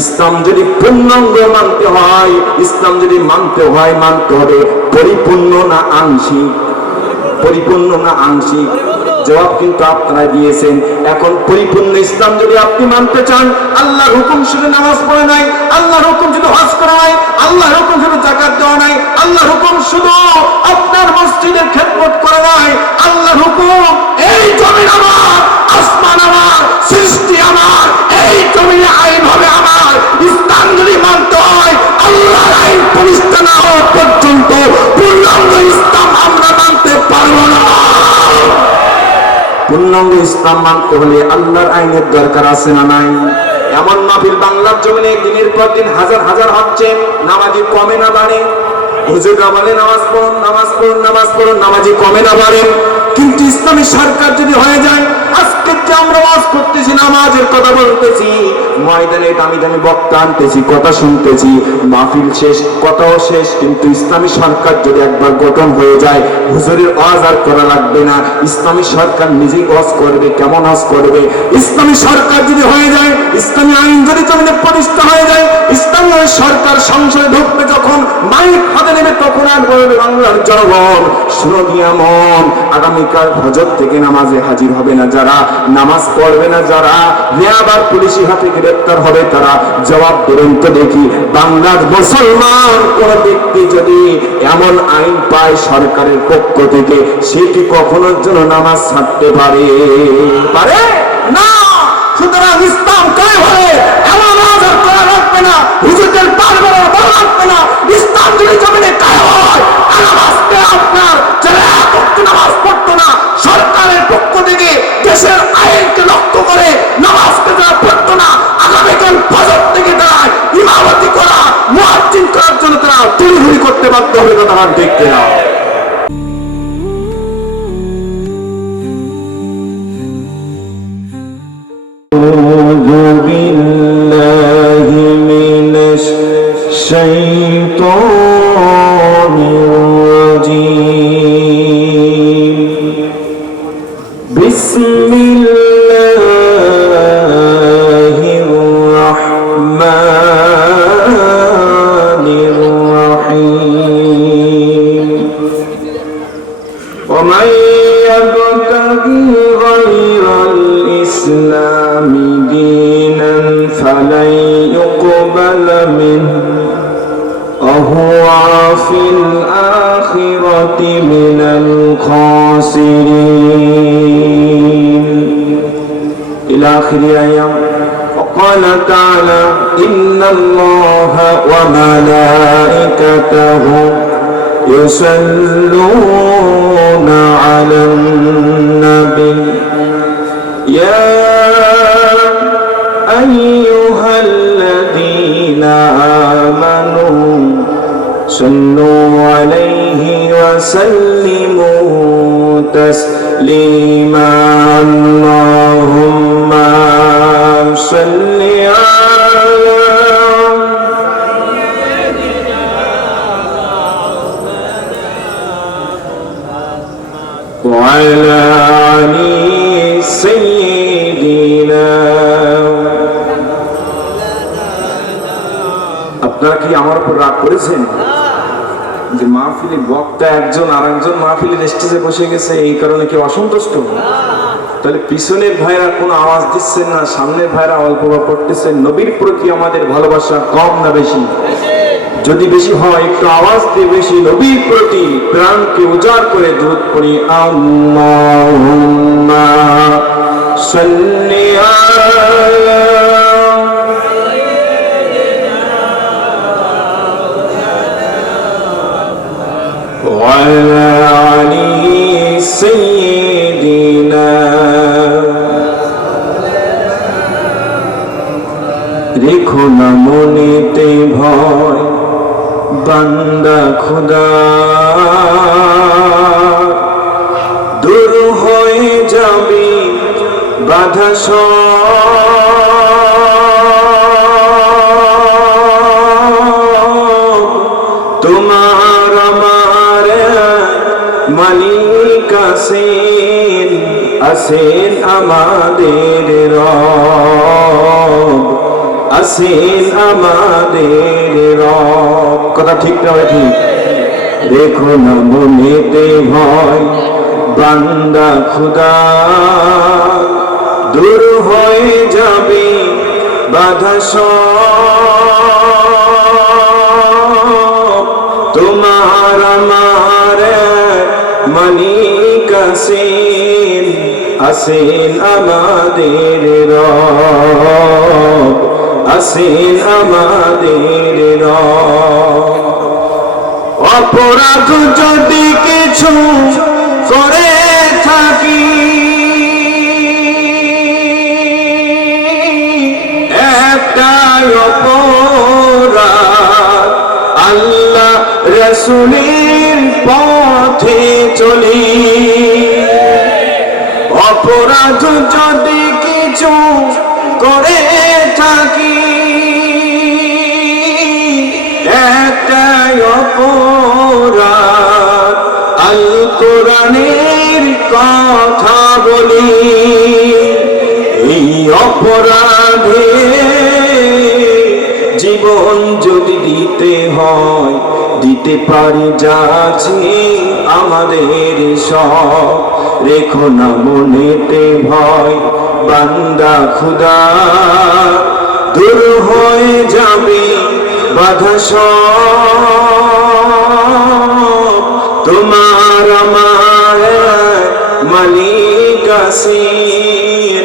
ইসলাম যদি পূর্ণাঙ্গ মানতে হয়, ইসলাম যদি মানতে হয়, মানতে হবে পরিপূর্ণ না আংশিক? পরিপূর্ণ না আংশিক? জবাব কিন্তু আপনারা দিয়েছেন। এখন পরিপূর্ণ ইসলাম যদি আপনি মানতে চান, আল্লাহর হুকুম শুধু নামাজ পড়ে নাই, আল্লাহর হুকুম শুধু হজ করা নাই, আল্লাহর হুকুম শুধু যাকাত দেওয়া নাই, আল্লাহর হুকুম শুধু আপনার মসজিদের খেদমত করা নাই, আল্লাহর হুকুম এই জমিন আমার, আসমান আমার, সৃষ্টি আমার, এই জমিনে আইন হবে আমার। ইসলাম যদি মানতে হয়, আল্লাহর আইন প্রতিষ্ঠা না হওয়া পর্যন্ত পূর্ণাঙ্গ ইসলাম আমরা মানতে পারবো না। পূর্ণাঙ্গ ইসলাম মানতে হলে আল্লাহর আইনের দরকার আছে না নাই? এমন মাহফিল বাংলার জমিনে দিনের পর দিন হাজার হাজার হচ্ছে, নামাজি কমে না বাড়ে? হুজুররা বলে নামাজ পড়ুন, নামাজ পড়ুন, নামাজ পড়ুন, নামাজি কমে না বাড়ে? কিন্তু ইসলামী সরকার যদি হয়ে যায়, আজকে যে আমরা ওয়াজ করতেছি, নামাজের কথা বলতেছি, ময়দানে দামি দামি বক্তা আনতেছি, কথা শুনতেছি, মাহফিল শেষ, কথাও শেষ, কিন্তু ইসলামী সরকার যদি একবার গঠন হয়ে যায়, হুজুরের ওয়াজ আর করা লাগবে না, ইসলামী সরকার নিজেই ওয়াজ করবে। কেমন ওয়াজ করবে? ইসলামী সরকার যদি হয়ে যায়, ইসলামী আইন যদি জমিনে প্রতিষ্ঠা হয়ে যায়, ইসলামী সরকার সংসদে ঢুকবে, যখন মাইক হাতে নেবে, তখন আর বলবে বাংলার জনগণ শুনো দিয়া মন, আগামীকাল ফজর থেকে নামাজে হাজির হবে না যারা, নামাজ পড়বে না যারা, আবার পুলিশি হাতে গ্রেপ্তার হবে তারা। জবাব দেবেন তো দেখি, বাংলার মুসলমান কোন ব্যক্তি যদি এমন আইন পায় সরকারের পক্ষ থেকে, সে কি কখনো জন্য নামাজ ছাড়তে পারে? পারে না। সুতরাং ইসলাম কায়েম হলে এমন আজাদ করা লাগবে না, হুজুরদের বারবার বলা লাগবে না। ইসলাম যদি জমিনে কায়েম হয়, নামাজকে আপনার যারা এত নামাজ পড়তো না, সরকারের পক্ষ থেকে দেশের আইনকে লক্ষ্য করে নামাজকে যারা পড়তো না, আগামীকাল ফজর থেকে তারা ইমামতি করা, মুয়াজ্জিন করার জন্য তারা তৈরি করতে বাধ্য হবে। কথা আমার দেখতে না। ومن يبتغي غير الإسلام دينا فلن يقبل منه وهو في الآخرة من الخاسرين إلى آخر الآية. وقال تعالى إن الله وملائكته يصلون على النبي يا أيها الذين آمنوا صلوا عليه وسلموا تسليما اللهم صل وعلى علي سيدنا. আপনারা কি আমার উপর রাগ করেছেন যে মাহফিলে বক্তা একজন আর একজন মাহফিলের স্টেজে বসে গেছে, এই কারণে কি অসন্তুষ্ট? তাহলে পিছনের ভাইরা কোনো আওয়াজ দিচ্ছেন না, সামনের ভাইরা অল্প বা পড়তেছেন। নবীর প্রতি আমাদের ভালোবাসা কম না বেশি? যদি বেশি হয় একটু আওয়াজ দিয়ে বেশি নবীর প্রতি প্রাণকে উজাড় করে দুরূদ পড়ি। আল্লাহুম্মা সাল্লি আলা ওয়া আলা আলি সাইয়্যিদিনা। রেখো না মনেতে ভয় বান্দা খুদা, দূর হয়ে যাবে বাধা তোমার আমার মালিক আছেন আমাদের রব। আছেন আমাদের রব। কথা ঠিক না ঠিক? রেখো না মনেতে ভয়, বান্দা খুদা দূর হয়ে যাবে বাধা সব, তোমার আমার মালিক আছেন, আছেন আমাদের রব, আছেন আমাদের রব। অপরাধ যদি কিছু করে থাকি, একটাই অপরাধ, আল্লাহ রাসূলের পথে চলি। অপরাধ যদি কিছু করে থাকি, একটাই অপরাধ, আল কোরআনের কথা বলি। এই অপরাধে জীবন যদি দিতে হয়, দিতে পারি যা আছে আমাদের সব। রেখো না মনেতে ভয়, বান্দা খুদা দূর হয়ে যাবে বাধা সব, তোমার আমার মালিক আছেন,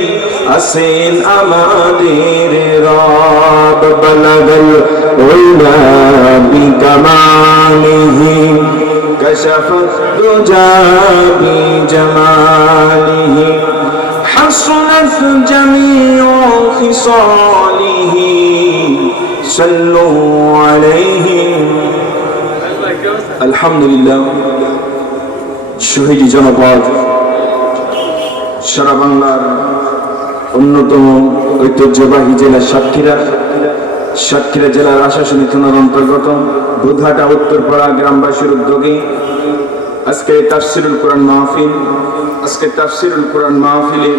আছেন আমাদের রব। বালাগাল উলা বিকামালিহি, কাশাফাত দুজা বিজামালিহি, হাসনাত জামিউ খিসালিহি, সাল্লু আলাইহি। আলহামদুলিল্লাহ। শহীদ জনপদ সারা বাংলার অন্যতম ঐতিহ্যবাহী জেলা সাতক্ষীরা, সাতক্ষীরা জেলার আশাশুনি থানার অন্তর্গত বুধহাটা উত্তরপাড়া গ্রামবাসীর উদ্যোগে আজকে তাফসিরুল কোরআন মাহফিল, আজকে তাফসিরুল কোরআন মাহফিলে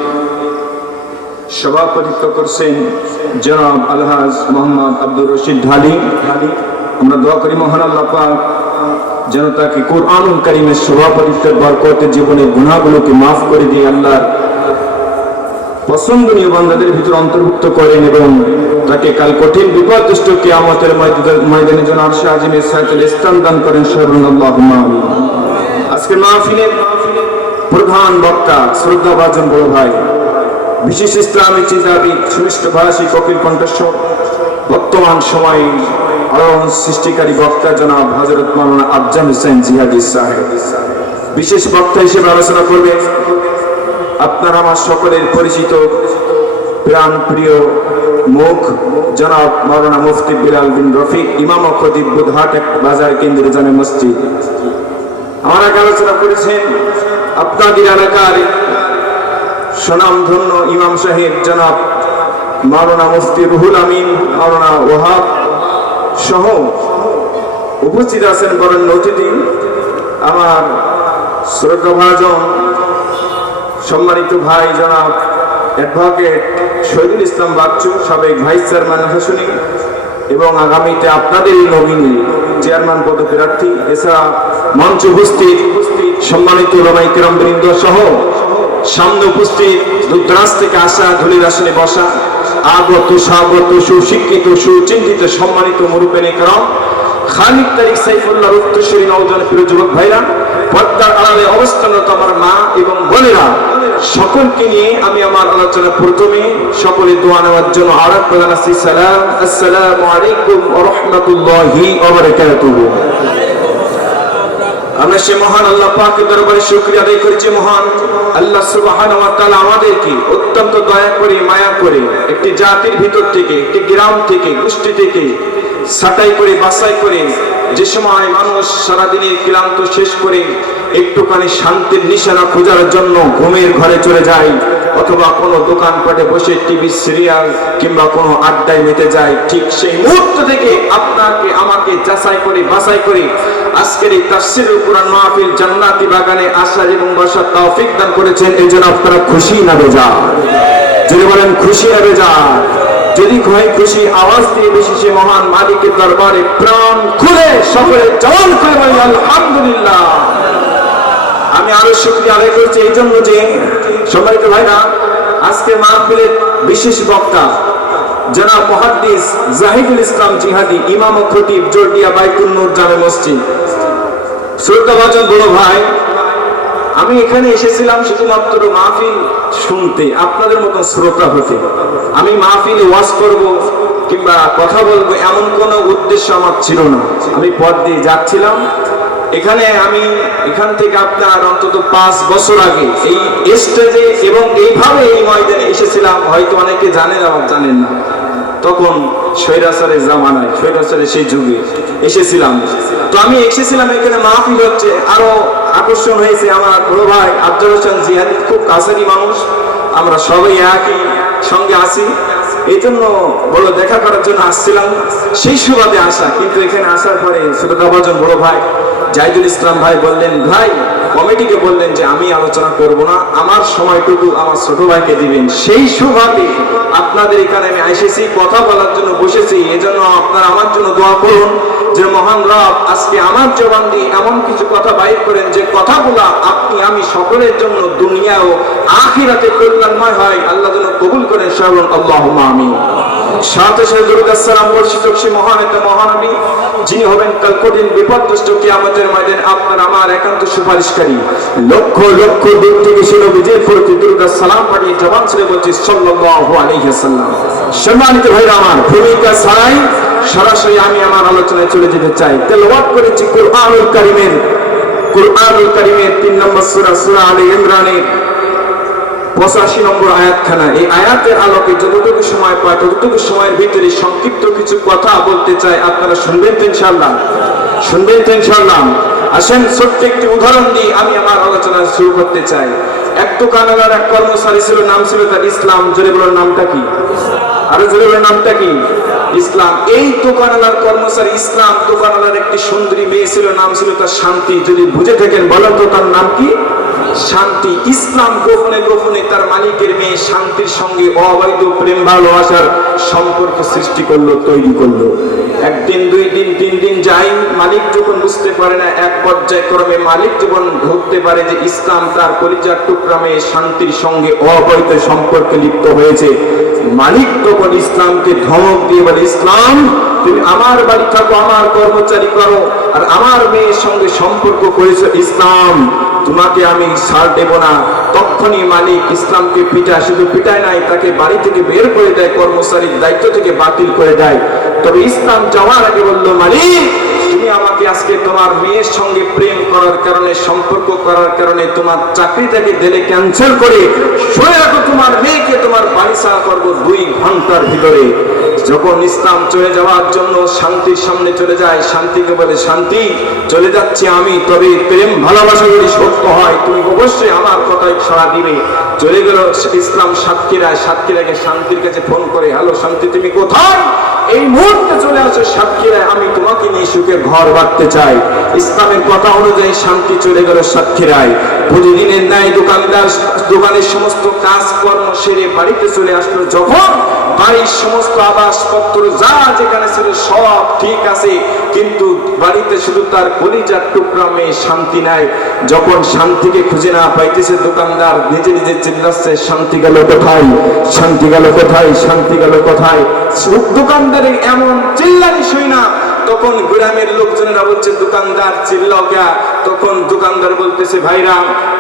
সভাপতিত্ব করছেন জনাব আলহাজ মোহাম্মদ আব্দুর রশিদ ঢালি। আমরা দোয়া করি মহান আল্লাহ পাক যেন তাকে কোরআনুল কারীমের সভাপতিত্বের বরকতে জীবনের গুনাহগুলোকে মাফ করে দিয়ে আল্লাহর পছন্দনীয় বান্দাদের ভিতর অন্তর্ভুক্ত করেন এবং তাকে কাল কঠিন বিপদগ্রস্ত কিয়ামতের ময়দানে যেন আরশে আজিমের ছায়াতলে স্থান দান করেন। আল্লাহুম্মা আমিন। আজকে মাহফিলের প্রধান বক্তা শ্রদ্ধাভাজন বড় ভাই, বিশেষ ইসলামী চিন্তাবিদ, সুমিষ্ট ভাষী, কপিল কণ্ঠস্বর, বর্তমান সময়ে আলোড়ন সৃষ্টিকারী বক্তা জনাব হযরত মাওলানা আফজাল হোসেন জিহাদি সাহেব বিশেষ বক্তা হিসেবে আলোচনা করবে। আপনার আমার সকলের পরিচিত প্রাণ প্রিয় মুখ জনাব মাওলানা মুফতি বিলাল বিন রফিক, ইমাম ও খতিব বুধহাট বাজার কেন্দ্রীয় জামে মসজিদ। আমার আগে আলোচনা করেছেন আপনাদের এলাকার স্বনামধন্য ইমাম সাহেব জনাব মাওলানা মুফতি রুহুল আমিন, মাওলানা ওয়াহাব সহ উপস্থিত আছেন বরেণ্য অতিথি আমার শ্রদ্ধাভাজন সম্মানিত ভাই জনাব অ্যাডভোকেট শহীদুল ইসলাম বাচ্চু, সাবেক ভাইস চেয়ারম্যান আশাশুনি এবং আগামীতে আপনাদেরই নমিনি চেয়ারম্যান পদপ্রার্থী। এছাড়া মঞ্চ উপস্থিত সম্মানিত ওলামায়ে কেরাম বৃন্দ সহ সামনে উপস্থিত দূরদূরান্ত থেকে আসা ধুলির আসনে বসা আগত স্বাগত সুশিক্ষিত সুচিন্তিত সম্মানিত মুরব্বিয়ানে কেরাম, খালিদ তারিক সাইফুল্লাহ উত্তরসূরি নওজোয়ান প্রিয় যুবক ভাইরা, পর্দার আড়ালে অবস্থানরত আমার মা এবং বোনেরা, সকলকে নিয়ে আমি আমার আলোচনা প্রথমে সকলে দোয়া নেওয়ার জন্য আহ্বান জানাচ্ছি। সালাম, আসসালামু আলাইকুম ওয়া রাহমাতুল্লাহি ওয়া বারাকাতুহু। আমরা সে মহান আল্লাহ পাকের দরবারে শুকরিয়া আদায় করেছি। মহান আল্লাহ সুবহানাহু ওয়া তাআলা আমাদেরকে অত্যন্ত দয়া করে মায়া করে একটি জাতির ভিতর থেকে, একটি গ্রাম থেকে, গোষ্ঠী থেকে ছাঁটাই করে বাছাই করে, যে সময় মানুষ সারাদিনের ক্লান্ত শেষ করে একটুখানি শান্তির নিশানা খোঁজার জন্য ঘুমের ঘরে চলে যায় অথবা কোনো দোকানপাটে বসে টিভি সিরিয়াল কিংবা কোনো আড্ডায় মেতে যায়, ঠিক সেই মুহূর্ত থেকে আপনাকে আমাকে যাচাই করে বাছাই করে আজকের এই তাফসীরুল কোরআন মাহফিল জান্নাতি বাগানে আসার এবং বসার তৌফিক দান করেছেন। এই জন্য আপনারা খুশি না বেজার? যদি বলেন খুশি না বেজার? যদি হয় খুশি আওয়াজ দিয়ে বেশি সে মহান মালিকের দরবারে প্রাণ খুলে সকলে জবান করে বলি আলহামদুলিল্লাহ। আমি আরো শুকরিয়া আদায় করছি এই জন্য যে সম্মানিত ভাইরা, আজকে মাহফিলের বিশেষ বক্তা জনাব মুহাদ্দিস জাহিদুল ইসলাম জিহাদি, ইমাম ও খতিব, জোরডিয়া বাইতুল নূর জামে মসজিদ। শ্রদ্ধাভাজন বড় ভাই, আমি এখানে এসেছিলাম শুধুমাত্র মাহফিল শুনতে, আপনাদের মতো শ্রোতা হতে। আমি মাহফিলে ওয়াজ করব কিংবা কথা বলবো এমন কোনো উদ্দেশ্য আমার ছিল না। আমি পথ দিয়ে যাচ্ছিলাম, এখান থেকে আপনার অন্তত 5 বছর আগে এই স্টেজে এবং এইভাবে এই ময়দানে এসেছিলাম। হয়তো অনেকে জানেন আবার জানেন না, তখন স্বৈরাচারের জামানায়, স্বৈরাচারের সেই যুগে এসেছিলাম। তো আমি এসেছিলাম এখানে মাহফিল হচ্ছে, আরো আকর্ষণ হয়েছে আমার বড় ভাই আফজাল হোসেন জিহাদি, খুব কাছেরই মানুষ, আমরা সবাই একই সঙ্গে আছি, এই জন্য বড় দেখা করার জন্য আসছিলাম, সেই সুবাদে আসা। কিন্তু এখানে আসার পরে শ্রদ্ধাভাজন বড় ভাই জাহিদুল ইসলাম ভাই বললেন, ভাই কমিটিকে বললেন যে আমি আলোচনা করব না, আমার সময়টুকু আমার ছোট ভাইকে দিবেন। সেই সুবাদে আপনাদের এখানে আমি এসেছি, কথা বলার জন্য বসেছি। এজন্য আপনারা আমার জন্য দোয়া করুন যে মহান রব আজকে আমার জবান দিয়ে এমন কিছু কথা বাইর করেন যে কথাগুলা আপনি আমি সকলের জন্য দুনিয়া ও আখিরাতে কল্যাণময় হয়। আল্লাহ যেন কবুল করেন, সবাই আল্লাহুম্মা আমিন। সাথে সাথে দরুদ সালাম বর্ষিত সেই মহান একটা মহানবী, যিনি হবেন কাল কঠিন বিপদগ্রস্ত কিয়ামতের ময়দানে আপনার আমার একান্ত সুপারিশকারী। লক্ষ লক্ষ দূর থেকে সে নবীজির প্রতি দরুদ সালাম পাঠিয়ে জবান ছেড়ে বলছি সাল্লাল্লাহু আলাইহি ওয়াসাল্লাম। সম্মানিত ভাইরা আমার, ভূমিকা ছাড়াই সরাসরি আমি আমার আলোচনায় চলে যেতে চাই। তেলাওয়াত করেছি কুরআনুল কারীমের 3 নম্বর সূরা, সূরা আলে ইমরানের 85 নম্বর আয়াতখানা। এই আয়াতের আলোকে যতটুকু সময় পাই ততটুকু সময়ের ভিতরে সংক্ষিপ্ত কিছু কথা বলতে চাই। আপনারা শুনবেন তো ইনশাআল্লাহ? শুনবেন তো ইনশাআল্লাহ? আসেন ছোট্ট একটি উদাহরণ দিয়ে আমি আমার আলোচনা শুরু করতে চাই। এক দোকানওয়ালার এক কর্মচারী ছিল, নাম ছিল তার ইসলাম। জোরে বলার নামটা কি? আরো জোরে বলার নামটা কি? ইসলাম। এই দোকানওয়ালার কর্মচারী ইসলাম, দোকানওয়ালার একটি সুন্দরী মেয়ে ছিল, নাম ছিল তার শান্তি। যদি বুঝে থাকেন বলেন তো তার নাম কি? শান্তি। ইসলাম গোপনে গোপনে তার মালিকের মেয়ে শান্তির সঙ্গে অবৈধ প্রেম ভালোবাসার সম্পর্ক সৃষ্টি করলো, তৈরি করলো। একদিন, 2 দিন, 3 দিন যায়, মালিক যখন বুঝতে পারে না, এক পর্যায়ক্রমে মালিক যখন ধরতে পারে যে ইসলাম তার কলিজার টুকরা মেয়ে শান্তির সঙ্গে অবৈধ সম্পর্কে লিপ্ত হয়েছে, মালিক তখন ইসলামকে ধমক দিয়ে বলে, ইসলাম তুমি আমার বাড়ি থাকো, আমার কর্মচারী করো, আর আমার মেয়ের সঙ্গে সম্পর্ক করেছো, ইসলাম তোমাকে আমি ছাড় দেব না। তখনই মালিক ইসলামকে পিটায়, শুধু পিটায় নাই, তাকে বাড়ি থেকে বের করে দেয়, কর্মচারীর দায়িত্ব থেকে বাতিল করে দেয়। তবে ইসলাম যাওয়ার আগে বললো, মালিক তুমি আমাকে আজকে তোমার মেয়ের সঙ্গে প্রেম করার কারণে, সম্পর্ক করার কারণে তোমার চাকরিটাকে দিলে ক্যান্সেল করে তোমার মেয়েকে তোমার বাড়ি ছাড়া করবো 2 ঘন্টার ভিতরে। যখন ইসলাম চলে যাওয়ার জন্য শান্তির সামনে চলে যায়, শান্তিকে বলে, শান্তি চলে যাচ্ছি আমি, তবে প্রেম ভালোবাসা যদি সত্য হয় তুমি অবশ্যই আমার কথায় সাড়া দিবে। চলে গেল ইসলাম সাতক্ষীরায়। সাতক্ষীরাকে শান্তির কাছে ফোন করে, হ্যালো শান্তি তুমি কোথায়? এই মুহূর্তে চলে আসো সাতক্ষীরায়, আমি তোমাকে নিয়ে সুখের ঘর বাঁধতে চাই। ইসলামের কথা অনুযায়ী শান্তি চলে গেল সাতক্ষীরায়। প্রতিদিনের ন্যায় দোকানের সমস্ত কাজকর্ম সেরে বাড়িতে চলে আসলো। যখন বাড়ির সমস্ত আবাসপত্র যা যেখানে ছিল সব ঠিক আছে, কিন্তু বাড়িতে শুধু তার কলিজার টুকরা মেয়ে শান্তি নাই। যখন শান্তিকে খুঁজে না পাইতেছে, দোকানদার নিজে নিজে চিল্লাচ্ছে, শান্তি গেল কোথায়? শান্তি গেল কোথায়? শান্তি গেল কোথায়? দোকানদারের এমন চিল্লানি শুই না, তখন গ্রামের লোকজনেরা বলছে, দোকানদার চিল্লাও কে? তখন দোকানদার বলতেছে, ভাইরা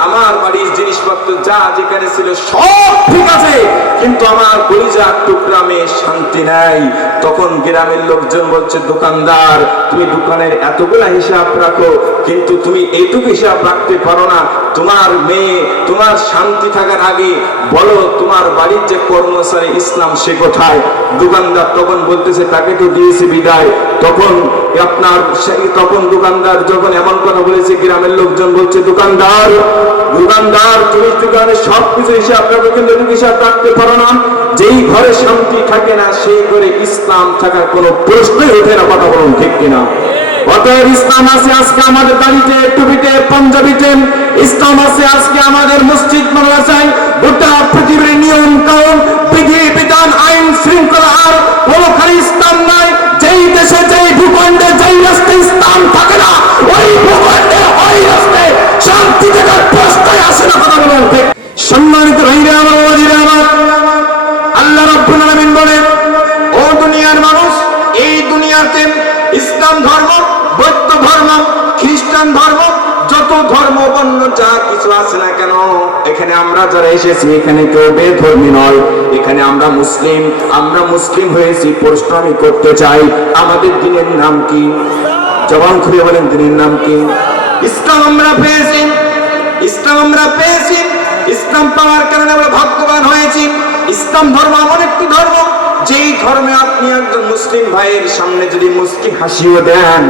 আমার বাড়ির জিনিসপত্র যা যেখানে ছিল সব ঠিক আছে, কিন্তু আমার কলিজার টুকরা মেয়ে শান্তি নাই। তখন গ্রামের লোকজন বলছে, দোকানদার তুমি দোকানের এতগুলা হিসাব রাখো, কিন্তু তুমি এইটুকু হিসাব রাখতে পারো না, তোমার মেয়ে তোমার শান্তি থাকার আগে বলো তোমার বাড়ির যে কর্মচারী ইসলাম সে কোথায়? দোকানদার তখন বলতেছে, তাকে তো দিয়েছে বিদায়। তখন দোকানদার যখন এমন কথা বলেছে, গ্রামের লোকজন বলছে, দোকানদার তুমি দোকানের সবকিছু হিসাব রাখো, কিন্তু হিসাব রাখতে পারো না। যেই ঘরে শান্তি থাকে না সেই ঘরে ইসলাম থাকার কোনো প্রশ্নই ওঠে না। কথা বলুন ঠিক কিনা? অতএব ইসলাম আছে আজকে আমাদের দাড়িতে, টুপিতে, পাঞ্জাবিতে। ইসলাম আছে আজকে আমাদের মসজিদ মাদ্রাসায়। গোটা পৃথিবীর নিয়ম কানুন, বিধি বিধান, আইন শৃঙ্খলা আর কোনখানে ইসলাম নাই। যেই দেশে, যেই ভূখণ্ডে, যেই রাষ্ট্রে ইসলাম থাকে না, ওই ভূখণ্ডে, ওই রাষ্ট্রে শান্তি থাকার প্রশ্নই আসে না। কথা বলতে সম্মানিত ভাইরা আমার, ওয়াজিরা আমার, আল্লাহ রাব্বুল আলামিন বলেন, ও দুনিয়ার মানুষ, এই দুনিয়াতে ইসলাম ধর্ম, বৌদ্ধ ধর্ম, খ্রিস্টান ধর্ম, যত ধর্ম বর্ণ যা কিছু আছে না কেন, এখানে আমরা যারা এসেছি এখানে কেউ বেধর্মী নয়। এখানে আমরা মুসলিম। আমরা মুসলিম হয়েছি। প্রশ্ন আমি করতে চাই, আমাদের দিনের নাম কি? জবান খুলে বলেন, দিনের নাম কি? ইসলাম আমরা পেয়েছি। ইসলাম আমরা পেয়েছি। ইসলাম পাওয়ার কারণে আমরা ভাগ্যবান হয়েছি। ইসলাম ধর্ম এমন একটি ধর্ম, যেই ধর্মে আপনি একজন মুসলিম ভাইয়ের সামনে যদি মুস্কি হাসিও দেন,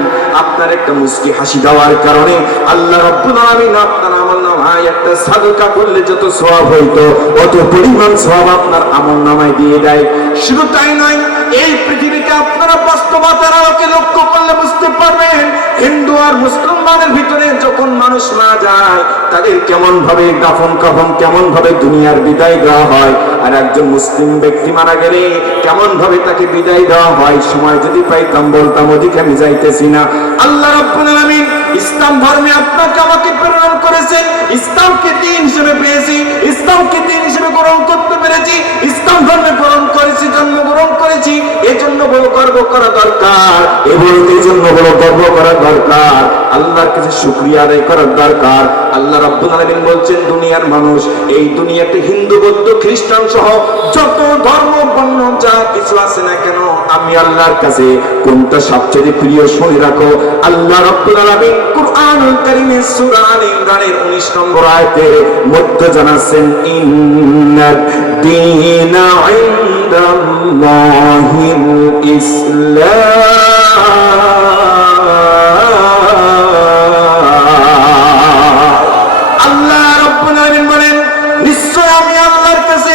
আপনার একটা মুস্কি হাসি দেওয়ার কারণে আল্লাহ রাব্বুল আলামিন আপনার আমলনামায় একটা সাদকা করলে যত সওয়াব হইতো, অত পরিমাণ সওয়াব আপনার আমলনামায় দিয়ে দেয়। শুধু তাই নয়, এই পৃথিবীতে আপনারা বাস্তবতার আলোকে লক্ষ্য করলে বুঝতে পারবেন, হিন্দু আর মুসলমানের ভিতরে যখন মানুষ মারা যায়, তাদের কেমন ভাবে দাফন কাফন, কেমন ভাবে দুনিয়ার বিদায় দেওয়া হয়। আর একজন মুসলিম ব্যক্তি মারা গেলে কেমন ভাবে তাকে বিদায় দেওয়া হয়। সময় যদি পাইতাম বলতাম, ওদিকে আমি যাইতেছি না। আল্লাহ রাব্বুল আলামিন ইসলাম ধর্মে আপনাকে আমাকে প্রেরণ করেছেন। ইসলামকে দিন হিসেবে পেয়েছি, ইসলামকে দিন হিসেবে গ্রহণ করতে পেরেছি, ইসলাম ধর্মে গ্রহণ করেছি, জন্মগ্রহণ করেছি। এজন্য বড় গর্ব করা দরকার, এবং এই জন্য বড় গর্ব করা দরকার, আল্লাহর কাছে শুকরিয়া আদায় করার দরকার। আল্লাহ রাব্বুল আলামিন বলছেন, দুনিয়ার মানুষ, এই দুনিয়াতে হিন্দু, বৌদ্ধ, খ্রিস্টান সহ যত ধর্ম বর্ণ যা কিছু আছে না কেন, আমি আল্লাহর কাছে কোনটা সবচেয়ে প্রিয় শুনে রাখো। আল্লাহ রাব্বুল আলামিন কুরআনুল কারীমের সূরা আলে ইমরানের 19 নম্বর আয়াতের মধ্যে জানাচ্ছেন, ইন্নাদ দীনা ইনদাল্লাহিল ইসলাম। আল্লাহ রাব্বুল আলামিন বলেন, নিশ্চয় আমি আল্লাহর কাছে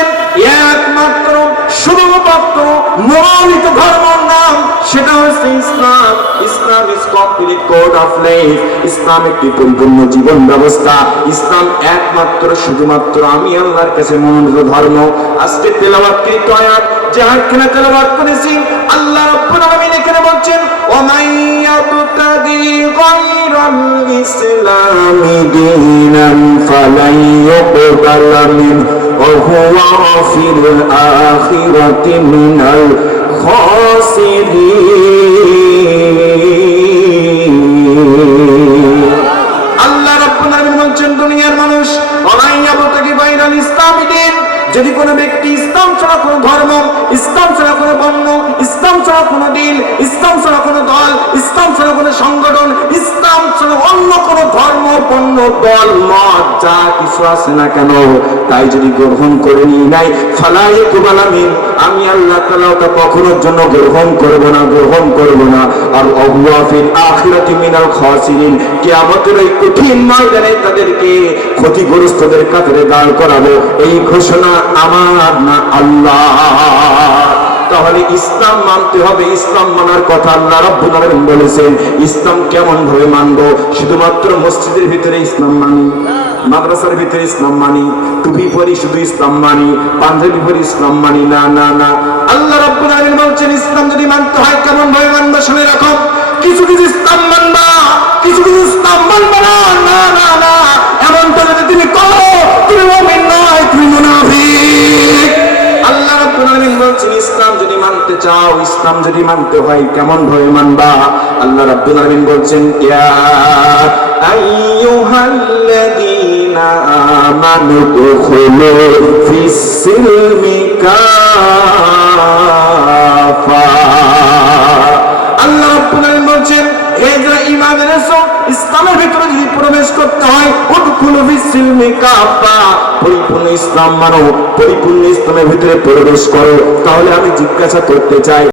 একমাত্র, শুধুমাত্র মনোনীত ধর্মের নাম, সেটা হচ্ছে Islam. Islam is complete code of life. Islam একটি পরিপূর্ণ জীবন ব্যবস্থা। ইসলাম একমাত্র, শুধুমাত্র আমি আল্লাহর কাছে মনোনীত ধর্ম। আজকে তেলাওয়াতকৃত আয়াত যে আয়াতখানা তেলাওয়াত করেছি, আল্লাহ রাব্বুল আলামিন এখানে বলছেন, ওয়া মান ইয়াবতাগি গায়রাল ইসলামি দীনান ফালান ইউকবালা মিনহু ওয়া হুয়া ফিল আখিরাতি মিনাল খাসিরিন। আল্লাহ রাব্বুল আলামিন বলছেন, দুনিয়ার মানুষ, ওয়া মান ইয়াবতাগি গায়রাল ইসলামি দীন, যদি কোনো ব্যক্তি ইসলাম ছাড়া কোনো ধর্ম, ইসলাম ছাড়া কোনো বর্ণ, ইসলাম ছাড়া কোনো দিন, ইসলাম ছাড়া কোনো দল, ইসলাম ছাড়া কোনো সংগঠন, ইসলাম ছাড়া অন্য কোনো ধর্ম, বর্ণ, দল, মত যা কিছু আছে না কেন, তাই যদি গ্রহণ করে নিই নাই, ফালা ইউকবালা মিন, আমি আল্লাহ তাআলা তা কখনোর জন্য গ্রহণ করব না, গ্রহণ করব না। আর ওয়া ফিল আখিরাতি মিনাল খাসিরিন, কিয়ামতের ওই কঠিন ময়দানে তাদেরকে ক্ষতিগ্রস্তদের কাতারে দাঁড় করাবো। এই ঘোষণা আমার না, আল্লাহ। তাহলে ইসলাম মানতে হবে। ইসলাম মানার কথা আল্লাহ রাব্বুল আলামিন বলেছেন। ইসলাম কেমন ভাবে মানবো? শুধুমাত্র মসজিদের ভিতরে ইসলাম মানি, মাদ্রাসার ভিতরে ইসলাম মানি, টুপি পরি শুধু ইসলাম মানি, পাঞ্জাবি পরি ইসলাম মানি না, না, না। আল্লাহ রাব্বুল আলামিন বলছেন, ইসলাম যদি মানতে হয় কেমন ভাবে মানবা শুনে রাখো। কিছু কিছু ইসলাম মানবা, কিছু কিছু ইসলাম মানবা না, না, না, না। এমনটা যদি তুমি করো, তুমি মুমিন নয়, তুমি মুনাফিক। আল্লাহ রাব্বুল আলামিন বলছেন, ইসলাম যদি মানতে চাও, ইসলাম যদি মানতে হয় কেমন ভাবে মানবা? আল্লাহ রাব্বুল আলামিন বলছেন, ইয়া আইয়ুহাল্লাযীনা আমানু দুখুলু ফিস-সিলমি কাফা। আল্লাহ রাব্বুল আলামিন বলছেন, হে যারা ঈমান এনেছো, ইসলামের ভিতরে যদি প্রবেশ করতে হয়, উদখুলু ফিস-সিলমি কাফা, পরিপূর্ণ ইসলাম মানো, পরিপূর্ণ ইসলামের ভিতরে প্রবেশ করো। তাহলে আমি জিজ্ঞাসা করতে চাই,